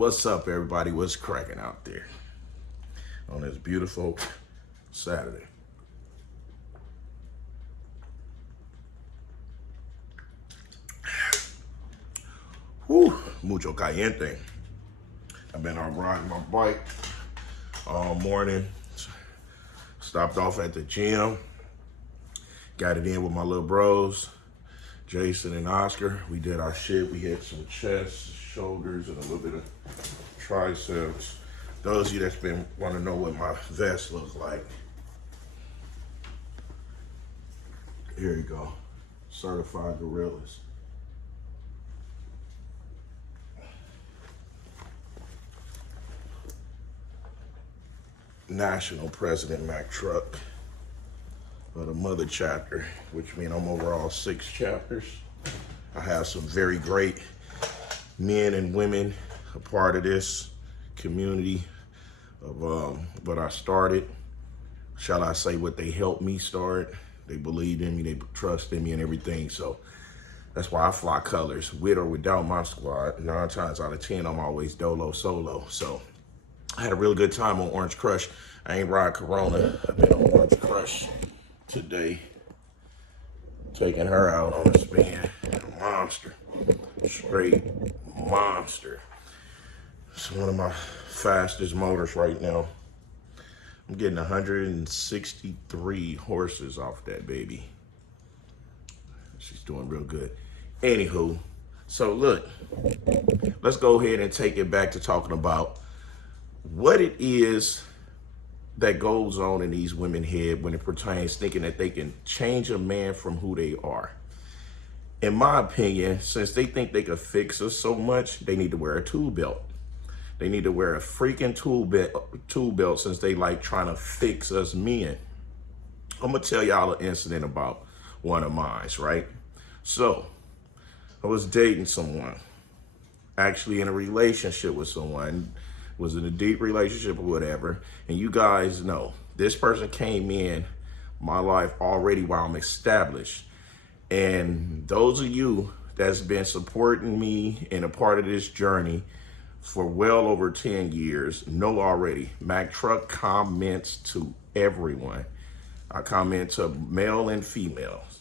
What's up, everybody? What's cracking out there on this beautiful Saturday? Whew, mucho caliente. I've been out riding my bike all morning. Stopped off at the gym. Got it in with my little bros, Jason and Oscar. We did our shit. We hit some chest, shoulders, and a little bit of triceps. Those of you that's been want to know what my vest looks like, here you go. Certified Gorillas. National President Mac Truck of the mother chapter, which means I'm over all 6 chapters. I have some very great men and women a part of this community of what I started. Shall I say what they helped me start? They believed in me, they trusted in me and everything. So that's why I fly colors, with or without my squad. 9 times out of 10, I'm always dolo solo. So I had a real good time on Orange Crush. I ain't ride Corona. I've been on Orange Crush today. Taking her out on a spin. Monster. Straight monster. It's one of my fastest motors right now. I'm getting 163 horses off that baby. She's doing real good. Anywho, so look, let's go ahead and take it back to talking about what it is that goes on in these women's head when it pertains thinking that they can change a man from who they are. In my opinion, since they think they can fix us so much, they need to wear a tool belt. They need to wear a freaking tool belt since they like trying to fix us men. I'm gonna tell y'all an incident about one of mine, right? So, I was dating someone, actually in a relationship with someone, was in a deep relationship or whatever, and you guys know, this person came in my life already while I'm established. And those of you that's been supporting me and a part of this journey for well over 10 years know already, Mac Truck comments to everyone. I comment to male and females.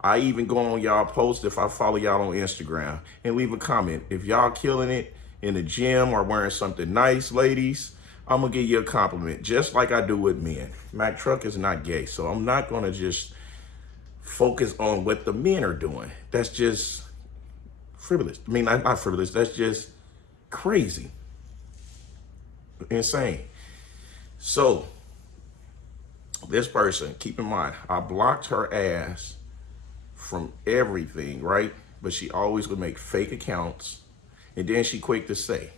I even go on y'all posts if I follow y'all on Instagram and leave a comment. If y'all killing it in the gym or wearing something nice, ladies, I'm gonna give you a compliment, just like I do with men. Mac Truck is not gay, so I'm not gonna just focus on what the men are doing. That's just frivolous. I mean, not frivolous, that's just crazy. Insane. So, this person, keep in mind, I blocked her ass from everything, right? But she always would make fake accounts. And then she quick to say,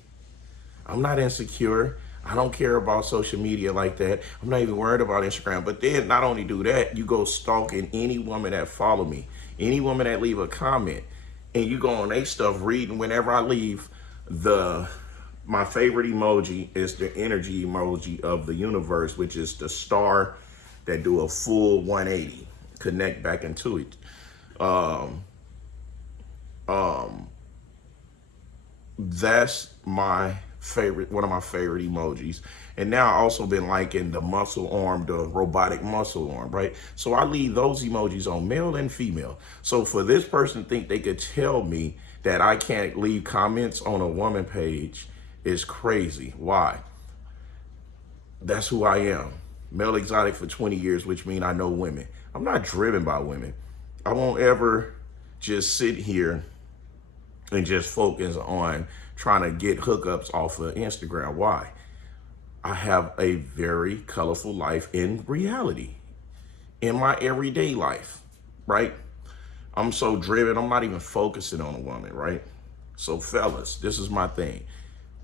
I'm not insecure. I don't care about social media like that. I'm not even worried about Instagram. But then not only do that, you go stalking any woman that follow me, any woman that leave a comment, and you go on they stuff reading whenever I leave. My favorite emoji is the energy emoji of the universe, which is the star that do a full 180, connect back into it. That's my favorite, one of my favorite emojis. And now I also been liking the muscle arm, the robotic muscle arm, right? So I leave those emojis on, male and female. So for this person to think they could tell me that I can't leave comments on a woman page is crazy. Why? That's who I am. Male exotic for 20 years, which means I know women. I'm not driven by women. I won't ever just sit here and just focus on trying to get hookups off of Instagram. Why? I have a very colorful life in reality, in my everyday life, right? I'm so driven, I'm not even focusing on a woman, right? So fellas, this is my thing.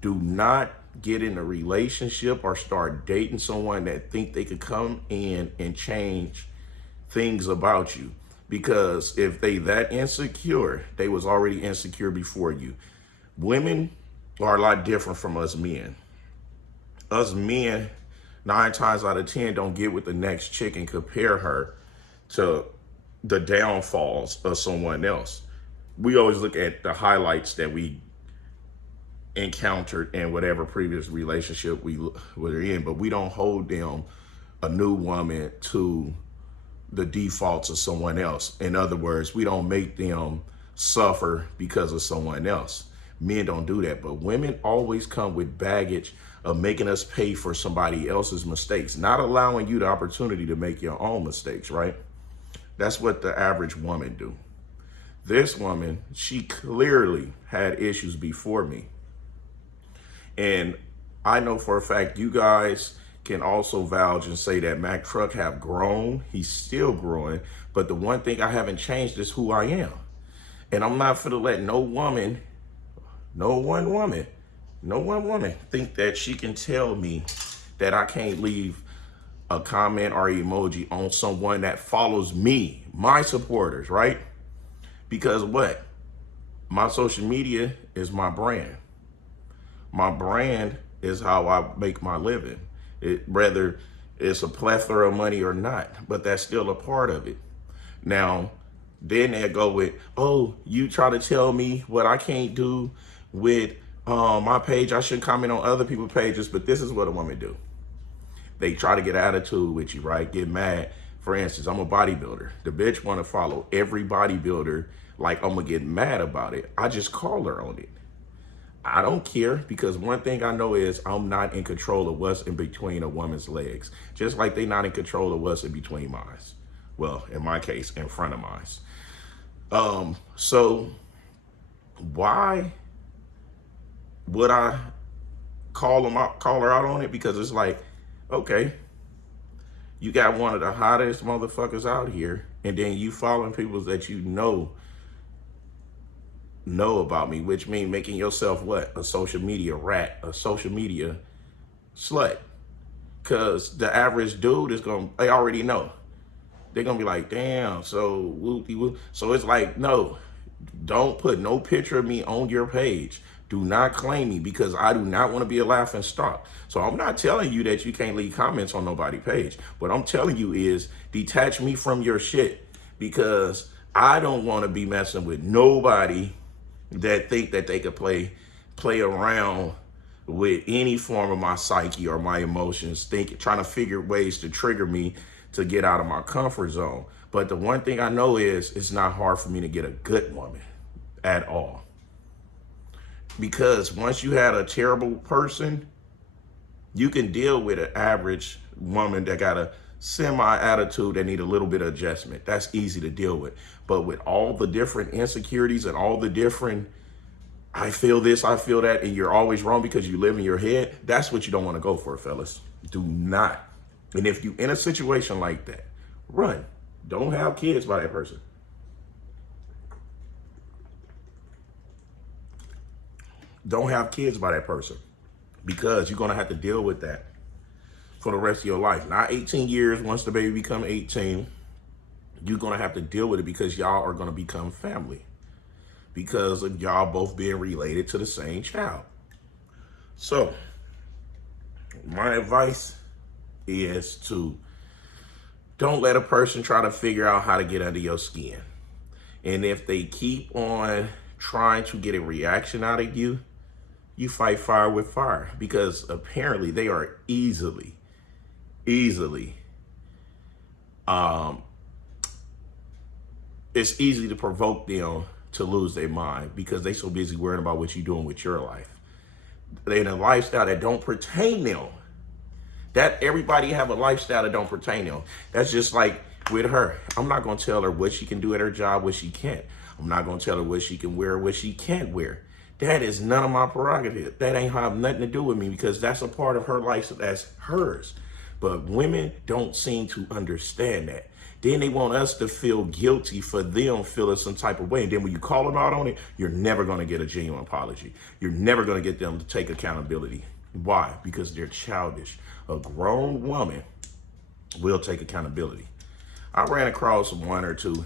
Do not get in a relationship or start dating someone that think they could come in and change things about you. Because if they that insecure, they was already insecure before you. Women are a lot different from us men. Us men, 9 times out of 10, don't get with the next chick and compare her to the downfalls of someone else. We always look at the highlights that we encountered in whatever previous relationship we were in, but we don't hold them, a new woman, to the defaults of someone else. In other words, we don't make them suffer because of someone else. Men don't do that, but women always come with baggage of making us pay for somebody else's mistakes, not allowing you the opportunity to make your own mistakes, right? That's what the average woman do. This woman, she clearly had issues before me. And I know for a fact you guys can also vouch and say that Mac Truck have grown. He's still growing. But the one thing I haven't changed is who I am. And I'm not finna let no one woman think that she can tell me that I can't leave a comment or emoji on someone that follows me, my supporters, right? Because what? My social media is my brand. My brand is how I make my living. Whether it's a plethora of money or not, but that's still a part of it. Now, then they go with, oh, you try to tell me what I can't do with my page. I shouldn't comment on other people's pages, but this is what a woman do. They try to get attitude with you, right? Get mad. For instance, I'm a bodybuilder. The bitch want to follow every bodybuilder like I'm going to get mad about it. I just call her on it. I don't care, because one thing I know is I'm not in control of what's in between a woman's legs. Just like they not in control of what's in between mine. Well, in my case, in front of mine. So why would I call her out on it? Because it's like, okay, you got one of the hottest motherfuckers out here, and then you following people that you know about me, which means making yourself what? A social media rat, a social media slut. Because the average dude is they already know. They're going to be like, damn, so whoopty-whoop. So it's like, no, don't put no picture of me on your page. Do not claim me, because I do not want to be a laughing stock. So I'm not telling you that you can't leave comments on nobody's page. What I'm telling you is detach me from your shit, because I don't want to be messing with nobody that think that they could play around with any form of my psyche or my emotions, trying to figure ways to trigger me to get out of my comfort zone. But the one thing I know is it's not hard for me to get a good woman at all. Because once you had a terrible person, you can deal with an average woman that got a semi-attitude that need a little bit of adjustment. That's easy to deal with. But with all the different insecurities and all the different, I feel this, I feel that, and you're always wrong because you live in your head, that's what you don't want to go for, fellas. Do not. And if you in a situation like that, run. Don't have kids by that person. Don't have kids by that person, because you're going to have to deal with that for the rest of your life. Not 18 years. Once the baby become 18, you're going to have to deal with it, because y'all are going to become family because of y'all both being related to the same child. So my advice is to don't let a person try to figure out how to get under your skin. And if they keep on trying to get a reaction out of you, you fight fire with fire, because apparently they are easily, it's easy to provoke them to lose their mind, because they so busy worrying about what you're doing with your life. They in a lifestyle that don't pertain them. That everybody have a lifestyle that don't pertain them. That's just like with her. I'm not going to tell her what she can do at her job, what she can't. I'm not going to tell her what she can wear, what she can't wear. That is none of my prerogative. That ain't have nothing to do with me, because that's a part of her life that's hers. But women don't seem to understand that. Then they want us to feel guilty for them feeling some type of way. And then when you call them out on it, you're never going to get a genuine apology. You're never going to get them to take accountability. Why? Because they're childish. A grown woman will take accountability. I ran across one or two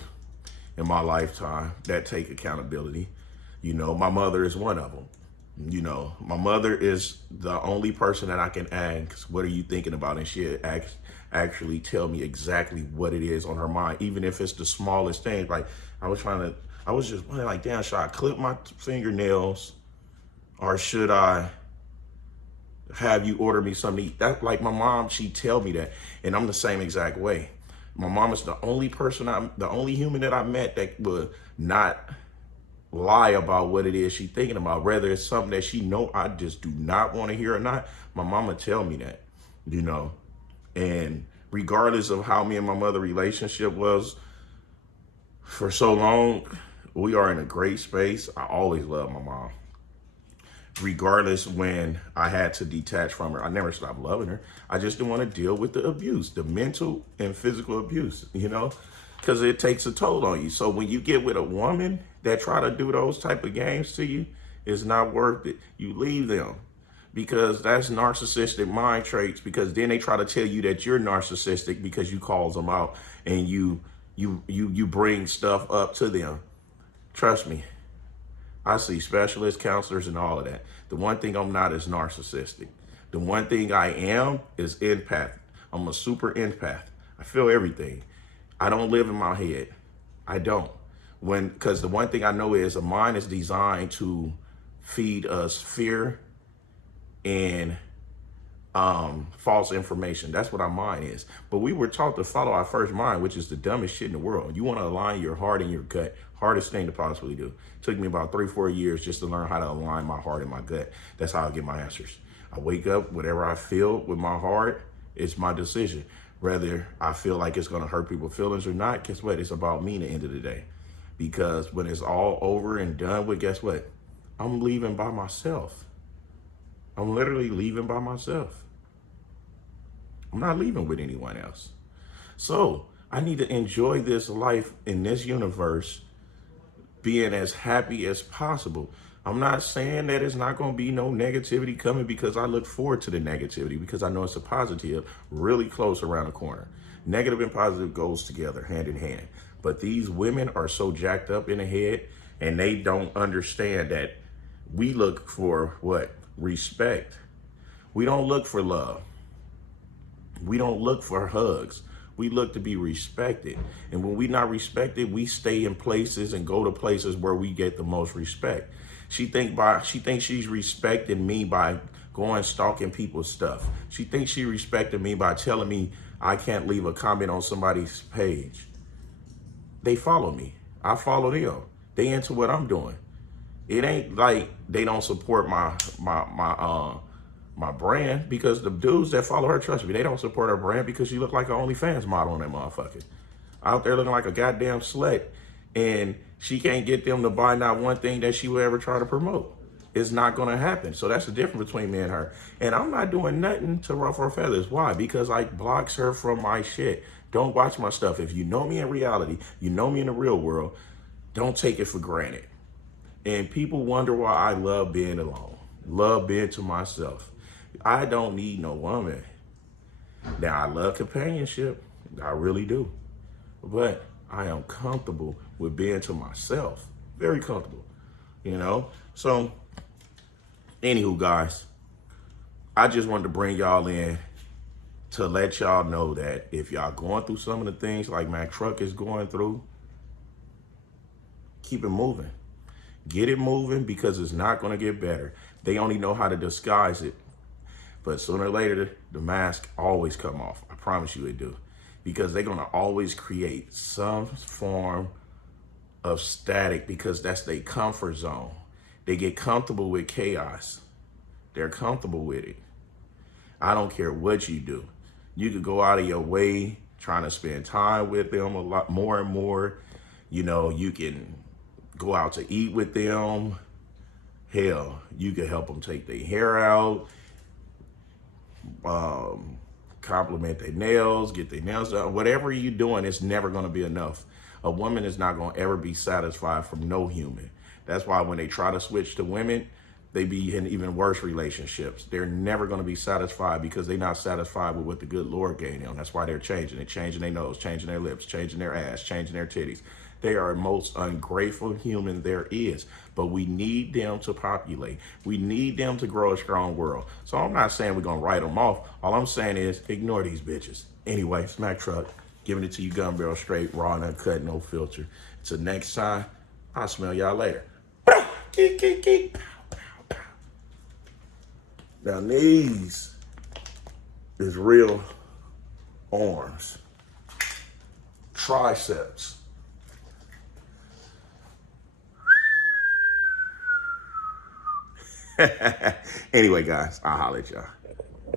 in my lifetime that take accountability. You know, my mother is one of them. You know, my mother is the only person that I can ask, what are you thinking about? And she'll actually tell me exactly what it is on her mind, even if it's the smallest thing. Like I was just wondering, like, damn, should I clip my fingernails Or should I have you order me something to eat? That, like my mom, she tell me that, and I'm the same exact way. My mom is the only the only human that I met that would not lie about what it is she thinking about. Whether it's something that she know I just do not want to hear or not, my mama tell me that, you know. And regardless of how me and my mother relationship was for so long, we are in a great space. I always love my mom. Regardless, when I had to detach from her, I never stopped loving her. I just didn't want to deal with the abuse, the mental and physical abuse, you know, because it takes a toll on you. So when you get with a woman that try to do those type of games to you, it's not worth it. You leave them, because that's narcissistic mind traits, because then they try to tell you that you're narcissistic because you calls them out and you bring stuff up to them. Trust me, I see specialists, counselors, and all of that. The one thing I'm not is narcissistic. The one thing I am is empath. I'm a super empath. I feel everything. I don't live in my head. I don't. Because the one thing I know is a mind is designed to feed us fear and false information. That's what our mind is. But we were taught to follow our first mind, which is the dumbest shit in the world. You want to align your heart and your gut. Hardest thing to possibly do. Took me about 3-4 years just to learn how to align my heart and my gut. That's how I get my answers. I wake up, whatever I feel with my heart, it's my decision. Whether I feel like it's going to hurt people's feelings or not, guess what? It's about me at the end of the day. Because when it's all over and done with, guess what? I'm leaving by myself. I'm literally leaving by myself. I'm not leaving with anyone else. So I need to enjoy this life in this universe, being as happy as possible. I'm not saying that it's not going to be no negativity coming, because I look forward to the negativity, because I know it's a positive really close around the corner. Negative and positive goes together hand in hand. But these women are so jacked up in the head, and they don't understand that we look for what? Respect. We don't look for love. We don't look for hugs. We look to be respected. And when we're not respected, we stay in places and go to places where we get the most respect. She thinks she's respecting me by going stalking people's stuff. She thinks she respected me by telling me I can't leave a comment on somebody's page. They follow me. I follow them. They into what I'm doing. It ain't like they don't support my brand, because the dudes that follow her, trust me, they don't support her brand because she look like an OnlyFans model on that motherfucker. Out there looking like a goddamn slut, and she can't get them to buy not one thing that she would ever try to promote. It's not gonna happen. So that's the difference between me and her. And I'm not doing nothing to ruffle her feathers. Why? Because I blocks her from my shit. Don't watch my stuff. If you know me in reality, you know me in the real world, don't take it for granted. And people wonder why I love being alone, love being to myself. I don't need no woman. Now, I love companionship. I really do. But I am comfortable with being to myself. Very comfortable, you know? So, anywho, guys, I just wanted to bring y'all in to let y'all know that if y'all going through some of the things like Mac Truck is going through, keep it moving. Get it moving, because it's not going to get better. They only know how to disguise it. But sooner or later, the mask always come off. I promise you it do. Because they're going to always create some form of static, because that's their comfort zone. They get comfortable with chaos. They're comfortable with it. I don't care what you do. You could go out of your way trying to spend time with them a lot more and more. You know, you can go out to eat with them. Hell, you can help them take their hair out. Compliment their nails, get their nails done. Whatever you're doing, it's never going to be enough. A woman is not going to ever be satisfied from no human. That's why when they try to switch to women, they be in even worse relationships. They're never going to be satisfied, because they're not satisfied with what the good Lord gave them. That's why they're changing. They're changing their nose, changing their lips, changing their ass, changing their titties. They are the most ungrateful human there is. But we need them to populate. We need them to grow a strong world. So I'm not saying we're going to write them off. All I'm saying is ignore these bitches. Anyway, Smack Truck, giving it to you gun barrel straight, raw and uncut, no filter. Until next time, I'll smell y'all later. Geek, geek, geek. Now these is real arms, triceps. Anyway, guys, I'll holler at y'all.